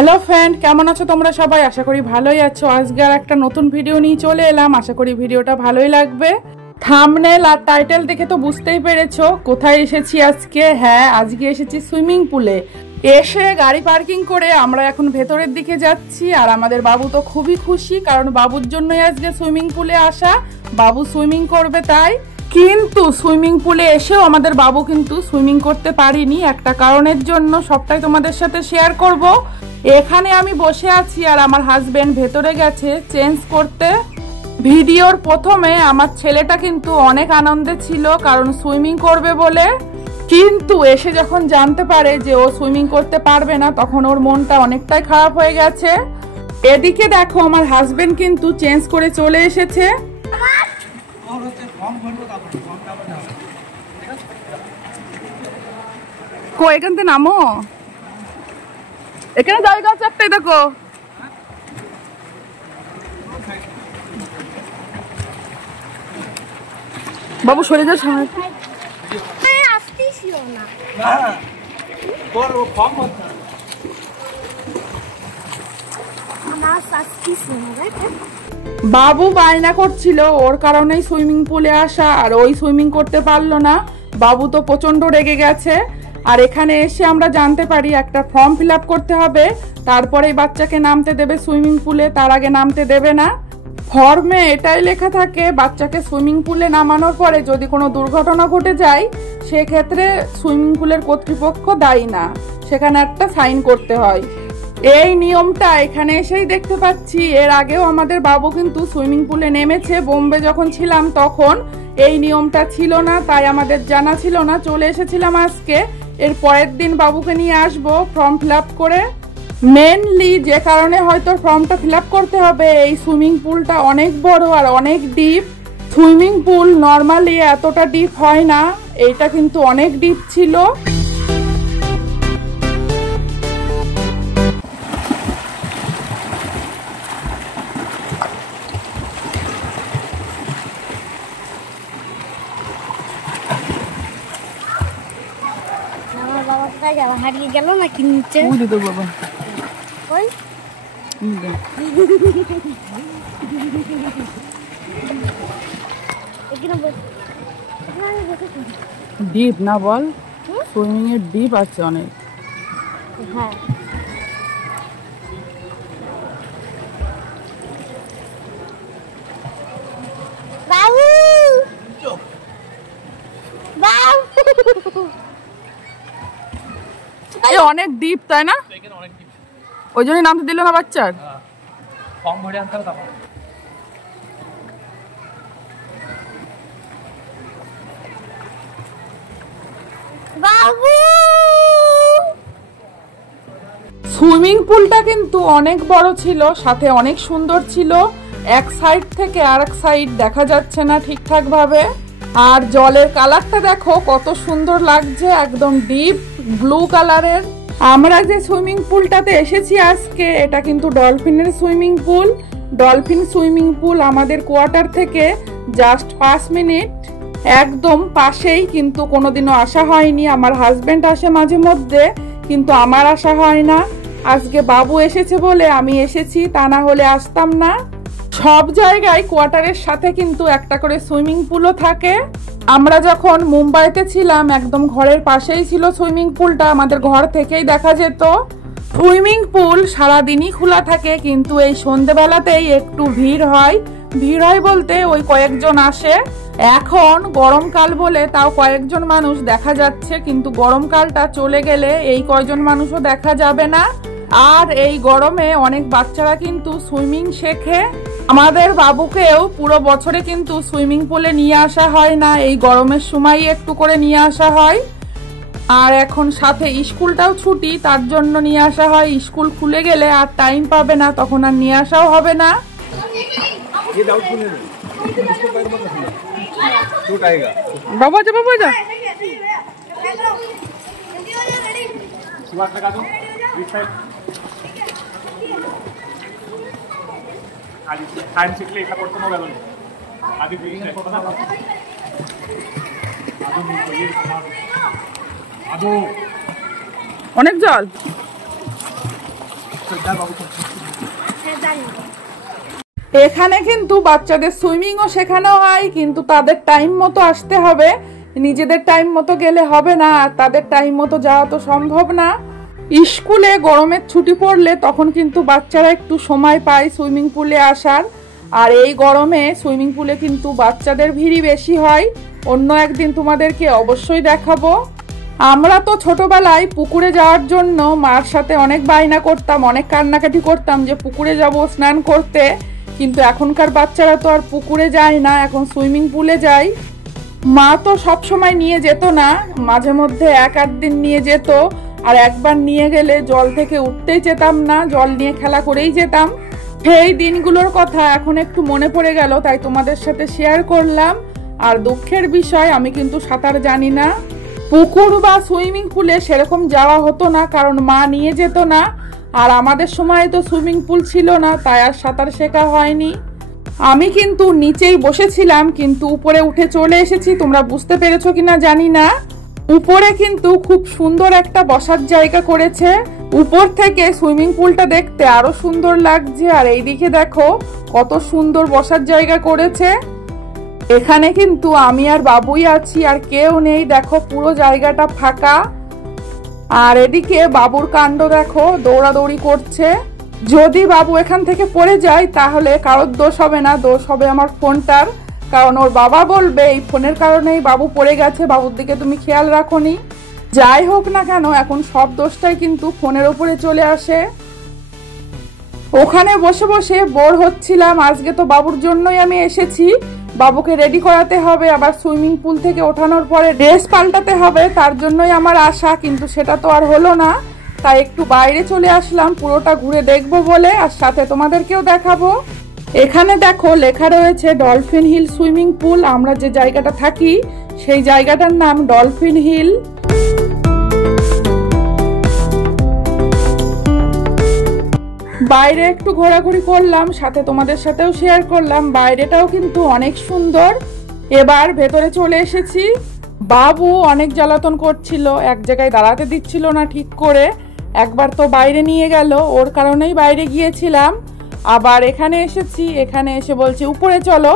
Hello friend, কেমন আছো তোমরা সবাই? আশা করি ভালোই আছো। আজকে আর একটা নতুন ভিডিও নিয়ে চলে এলাম। আশা করি ভিডিওটা ভালোই লাগবে। থাম্বনেল আর টাইটেল দেখে তো বুঝতেই পেরেছো কোথায় এসেছি আজকে। হ্যাঁ, আজকে এসেছি সুইমিং পুলে। এসে গাড়ি পার্কিং করে আমরা এখন ভেতরের দিকে যাচ্ছি। আর আমাদের বাবু তো খুবই খুশি, কারণ বাবুর জন্যই আজকে সুইমিং পুলে আসা। বাবু সুইমিং করবে তাই। কিন্তু সুইমিং পুলে এসেও আমাদের বাবু কিন্তু সুইমিং করতে পারিনি একটা কারণের জন্য, সবটাই তোমাদের সাথে শেয়ার করব। এখানে আমি বসে আছি আর আমার হাজবেন্ড ভেতরে গেছে চেঞ্জ করতে। ভিডিওর প্রথমে আমার ছেলেটা কিন্তু অনেক আনন্দে ছিল, কারণ সুইমিং করবে বলে। কিন্তু এসে যখন জানতে পারে যে ও সুইমিং করতে পারবে না, তখন ওর মনটা অনেকটাই খারাপ হয়ে গেছে। এদিকে দেখো আমার হাজবেন্ড কিন্তু চেঞ্জ করে চলে এসেছে। এখান থেকে নামো, এখানে জায়গা আছে একটাই, দেখো। বাবু সরে যাও সামনে। বাবু বায়না করছিল ওর কারণেই সুইমিং পুলে আসা, আর ওই সুইমিং করতে পারলো না। বাবু তো প্রচন্ড রেগে গেছে। আর এখানে এসে আমরা জানতে পারি একটা ফর্ম ফিল আপ করতে হবে, তারপরেই বাচ্চাকে নামতে দেবে সুইমিং পুলে, তার আগে নামতে দেবে না। ফর্মে এটাই লেখা থাকে বাচ্চাকে সুইমিং পুলে নামানোর পরে যদি কোনো দুর্ঘটনা ঘটে যায়, সেক্ষেত্রে সুইমিং পুলের কর্তৃপক্ষ দায়ী না, সেখানে একটা সাইন করতে হয়। এই নিয়মটা এখানে এসেই দেখতে পাচ্ছি। এর আগেও আমাদের বাবু কিন্তু সুইমিং পুলে নেমেছে, বোম্বে যখন ছিলাম তখন এই নিয়মটা ছিল না, তাই আমাদের জানা ছিল না। চলে এসেছিলাম আজকে, এর পরের দিন বাবুকে নিয়ে আসবো ফর্ম ফিল আপ করে। মেনলি যে কারণে হয়তো ফর্মটা ফিল আপ করতে হবে, এই সুইমিং পুলটা অনেক বড় আর অনেক ডিপ। সুইমিং পুল নর্মালি এতটা ডিপ হয় না, এইটা কিন্তু অনেক ডিপ ছিল। হারিয়ে গেল নাকি নিচে? বাবা ডিপ না বল, সুইমিং এর ডিপ আছে অনেক। হ্যাঁ, অনেক ডিপ, তাই না? ওই জন্যই নামতে দিল না বাচ্চার। সুইমিং পুলটা কিন্তু অনেক বড় ছিল, সাথে অনেক সুন্দর ছিল। এক সাইড থেকে আরেক সাইড দেখা যাচ্ছে না ঠিকঠাক ভাবে। আর জলের কালারটা দেখো কত সুন্দর লাগছে, একদম ডিপ ব্লু কালারের। আমরা যে সুইমিং পুলটাতে এসেছি আজকে, এটা কিন্তু ডলফিনের swimming pool. Dolphin swimming pool আমাদের কোয়ার্টার থেকে জাস্ট 5 মিনিট, একদম পাশেই। কিন্তু কোনোদিনও আসা হয়নি। আমার হাজবেন্ড আসে মাঝে মধ্যে, কিন্তু আমার আসা হয় না। আজকে বাবু এসেছে বলে আমি এসেছি, তা না হলে আসতাম না। সব জায়গায় কোয়ার্টারের সাথে কিন্তু একটা করে সুইমিং পুলও থাকে। আমরা যখন মুম্বাইতে ছিলাম, একদম ঘরের পাশেই ছিল সুইমিং পুলটা, আমাদের ঘর থেকেই দেখা যেত। সুইমিং পুল সারাদিনই খোলা থাকে, কিন্তু এই সন্ধ্যেবেলাতেই একটু ভিড় হয়। ভিড় হয় বলতে ওই কয়েকজন আসে। এখন গরমকাল বলে তাও কয়েকজন মানুষ দেখা যাচ্ছে, কিন্তু গরমকালটা চলে গেলে এই কয়জন মানুষও দেখা যাবে না। আর এই গরমে অনেক বাচ্চারা কিন্তু সুইমিং শেখে। আমাদের বাবুকেও পুরো বছরে কিন্তু সুইমিং পুলে নিয়ে আসা হয় না, এই গরমের সময় একটু করে নিয়ে আসা হয়। আর এখন সাথে স্কুলটাও ছুটি, তার জন্য নিয়ে আসা হয়। স্কুল খুলে গেলে আর টাইম পাবে না, তখন আর নিয়ে আসাও হবে না। বাবা যা, বাবা যা। टाइम शिकले इतना पड़ता ना वेलो आदि অনেক জল। এখানে কিন্তু বাচ্চাদের সুইমিংও শেখানো হয়, কিন্তু তাদের টাইম মতো আসতে হবে, নিজেদের টাইম মতো গেলে হবে না, আর তাদের টাইম মতো যাওয়া তো সম্ভব না। স্কুলে গরমের ছুটি পড়লে তখন কিন্তু বাচ্চারা একটু সময় পায় সুইমিং পুলে আসার, আর এই গরমে সুইমিং পুলে কিন্তু বাচ্চাদের ভিড়ই বেশি হয়। অন্য একদিন তোমাদেরকে অবশ্যই দেখাবো। আমরা তো ছোটবেলায় পুকুরে যাওয়ার জন্য মার সাথে অনেক বায়না করতাম, অনেক কান্নাকাটি করতাম যে পুকুরে যাব স্নান করতে, কিন্তু এখনকার বাচ্চারা তো আর পুকুরে যায় না, এখন সুইমিং পুলে যায়। মা তো সব সময় নিয়ে যেত না, মাঝে মধ্যে 1-8 দিন নিয়ে যেত, আর একবার নিয়ে গেলে জল থেকে উঠতেই যেতাম না, জল নিয়ে খেলা করেই যেতাম। সেই দিনগুলোর কথা এখন একটু মনে পড়ে গেল, তাই তোমাদের সাথে শেয়ার করলাম। আর দুঃখের বিষয়, আমি কিন্তু সাঁতার জানি না। পুকুর বা সুইমিং পুলে সেরকম যাওয়া হতো না, কারণ মা নিয়ে যেত না, আর আমাদের সময় তো সুইমিং পুল ছিল না, তাই আর সাঁতার শেখা হয়নি। আমি কিন্তু নিচেই বসেছিলাম, কিন্তু উপরে উঠে চলে এসেছি, তোমরা বুঝতে পেরেছো কিনা জানি না। উপরে কিন্তু খুব সুন্দর একটা বসার জায়গা করেছে, উপর থেকে সুইমিং পুলটা দেখতে আরো সুন্দর লাগছে। আর এইদিকে দেখো কত সুন্দর বসার জায়গা করেছে। এখানে কিন্তু আমি আর বাবুই আছি, আর কেউ নেই, দেখো পুরো জায়গাটা ফাঁকা। আর এদিকে বাবুর কাণ্ড দেখো, দৌড়াদৌড়ি করছে। যদি বাবু এখান থেকে পড়ে যায় তাহলে কারোর দোষ হবে না, দোষ হবে আমার ফোনটার, কারণ ওর বাবা বলবে এই ফোনের কারণেই বাবু পড়ে গেছে, বাবুর দিকে তুমি খেয়াল রাখোনি। যাই হোক না কেন, এখন সব দোষটাই কিন্তু ফোনের উপরে চলে আসে। ওখানে বসে বসে বোর হচ্ছিলাম, আজকে তো বাবুর জন্যই আমি এসেছি। বাবুকে রেডি করাতে হবে, আবার সুইমিং পুল থেকে ওঠানোর পরে ড্রেস পাল্টাতে হবে, তার জন্যই আমার আশা, কিন্তু সেটা তো আর হলো না। তাই একটু বাইরে চলে আসলাম পুরোটা ঘুরে দেখবো বলে, আর সাথে তোমাদেরকেও দেখাবো। এখানে দেখো লেখা রয়েছে ডলফিন হিল সুইমিং পুল। আমরা যে জায়গাটা থাকি সেই জায়গাটার নাম ডলফিন হিল। বাইরে একটু ঘোরাঘুরি করলাম, সাথে তোমাদের সাথেও শেয়ার করলাম। বাইরেটাও কিন্তু অনেক সুন্দর। এবার ভেতরে চলে এসেছি। বাবু অনেক জ্বালাতন করছিল, এক জায়গায় দাঁড়াতে দিচ্ছিল না ঠিক করে। একবার তো বাইরে নিয়ে গেল, ওর কারণেই বাইরে গিয়েছিলাম। আবার এখানে এসেছি, এখানে এসে বলছে উপরে চলো,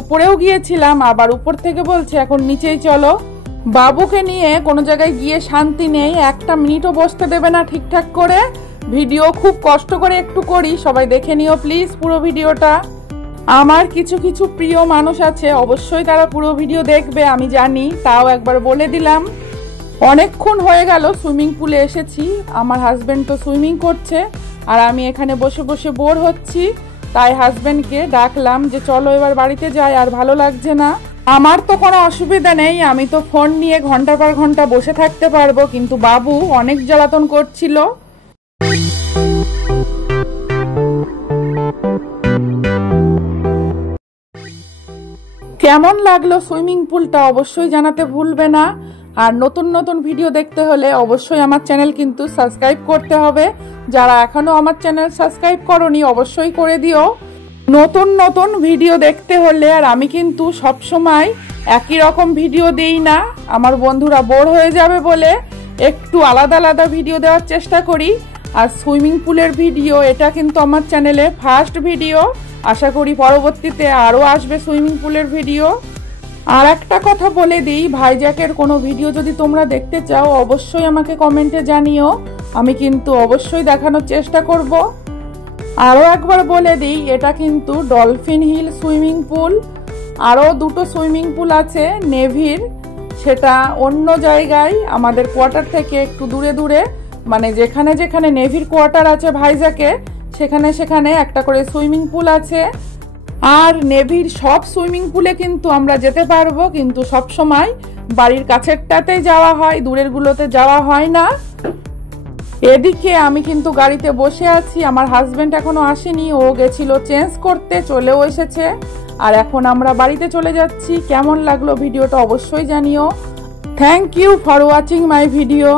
উপরেও গিয়েছিলাম, আবার উপর থেকে বলছে এখন নিচেই চলো। বাবুকে নিয়ে কোনো জায়গায় গিয়ে শান্তি নেই, একটা মিনিটও বসতে দেবে না ঠিকঠাক করে। ভিডিও খুব কষ্ট করে একটু করি, সবাই দেখে নিও প্লিজ পুরো ভিডিওটা। আমার কিছু কিছু প্রিয় মানুষ আছে, অবশ্যই তারা পুরো ভিডিও দেখবে আমি জানি, তাও একবার বলে দিলাম। অনেকক্ষণ হয়ে গেল সুইমিং পুলে এসেছি, আমার হাজবেন্ড তো সুইমিং করছে, আর আমি এখানে বসে বসে বোর হচ্ছি। তাই হাজবেন্ডকে ডাকলাম যে চলো এবার বাড়িতে যাই, আর ভালো লাগছে না। আমার তো কোনো অসুবিধা নেই, আমি তো ফোন নিয়ে ঘন্টার পর ঘন্টা বসে থাকতে পারবো, কিন্তু বাবু অনেক জ্বালাতন করছিল। কেমন লাগলো সুইমিং পুলটা অবশ্যই জানাতে ভুলবে না। আর নতুন নতুন ভিডিও দেখতে হলে অবশ্যই আমার চ্যানেল কিন্তু সাবস্ক্রাইব করতে হবে। যারা এখনো আমার চ্যানেল সাবস্ক্রাইব করোনি অবশ্যই করে দিও। নতুন নতুন ভিডিও দেখতে হলে, আর আমি কিন্তু সব সময় একই রকম ভিডিও দেই না, আমার বন্ধুরা বোর হয়ে যাবে বলে একটু আলাদা আলাদা ভিডিও দেওয়ার চেষ্টা করি। আর সুইমিং পুলের ভিডিও এটা কিন্তু আমার চ্যানেলে ফার্স্ট ভিডিও, আশা করি পরবর্তীতে আরও আসবে সুইমিং পুলের ভিডিও। আর একটা কথা বলে দিই, ভাইজ্যাকের কোনো ভিডিও যদি তোমরা দেখতে চাও অবশ্যই আমাকে কমেন্টে জানিও, আমি কিন্তু অবশ্যই দেখানোর চেষ্টা করব। আরও একবার বলে দিই, এটা কিন্তু ডলফিন হিল সুইমিং পুল। আরও দুটো সুইমিং পুল আছে নেভির, সেটা অন্য জায়গায় আমাদের কোয়ার্টার থেকে একটু দূরে দূরে, মানে যেখানে যেখানে নেভির কোয়ার্টার আছে ভাইজ্যাকে সেখানে সেখানে একটা করে সুইমিং পুল আছে। আর নেভির সব সুইমিং পুলে কিন্তু আমরা যেতে পারবো, কিন্তু সব সময় বাড়ির কাছেরটাতেই যাওয়া হয়, দূরের গুলোতে যাওয়া হয় না। এদিকে আমি কিন্তু গাড়িতে বসে আছি, আমার হাজবেন্ড এখনো আসেনি, ও গেছিল চেঞ্জ করতে, চলেও এসেছে। আর এখন আমরা বাড়িতে চলে যাচ্ছি। কেমন লাগলো ভিডিওটা অবশ্যই জানিও। Thank you for watching my video.